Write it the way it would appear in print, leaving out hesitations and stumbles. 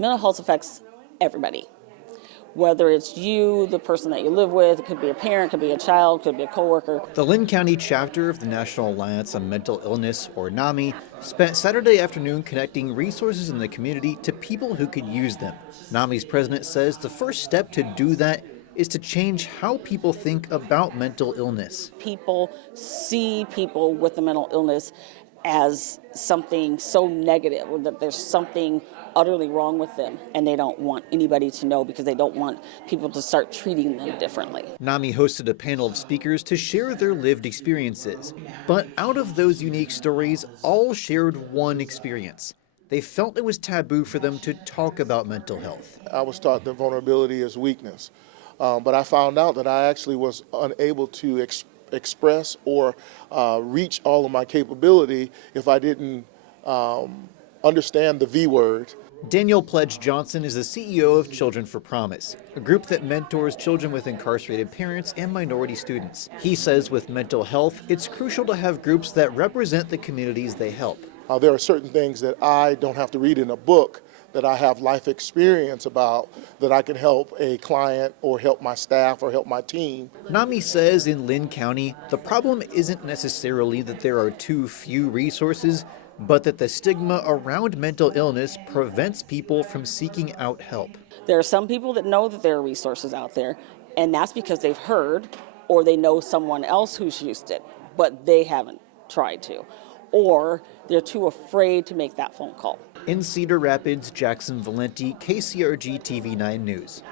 Mental health affects everybody. Whether it's you, the person that you live with, it could be a parent, could be a child, could be a coworker. The Linn County chapter of the National Alliance on Mental Illness, or NAMI, spent Saturday afternoon connecting resources in the community to people who could use them. NAMI's president says the first step to do that is to change how people think about mental illness. People see people with a mental illness as something so negative, or that there's something utterly wrong with them, and they don't want anybody to know because they don't want people to start treating them differently. NAMI hosted a panel of speakers to share their lived experiences. But out of those unique stories, all shared one experience. They felt it was taboo for them to talk about mental health. I was taught that vulnerability is weakness, but I found out that I actually was unable to express or reach all of my capability if I didn't understand the V word. Daniel Pledge Johnson is the CEO of Children for Promise, a group that mentors children with incarcerated parents and minority students. He says with mental health, it's crucial to have groups that represent the communities they help. There are certain things that I don't have to read in a book that I have life experience about that I can help a client or help my staff or help my team. NAMI says in Linn County, the problem isn't necessarily that there are too few resources, but that the stigma around mental illness prevents people from seeking out help. There are some people that know that there are resources out there, and that's because they've heard or they know someone else who's used it, but they haven't tried to, or they're too afraid to make that phone call. In Cedar Rapids, Jackson Valenti, KCRG TV 9 News.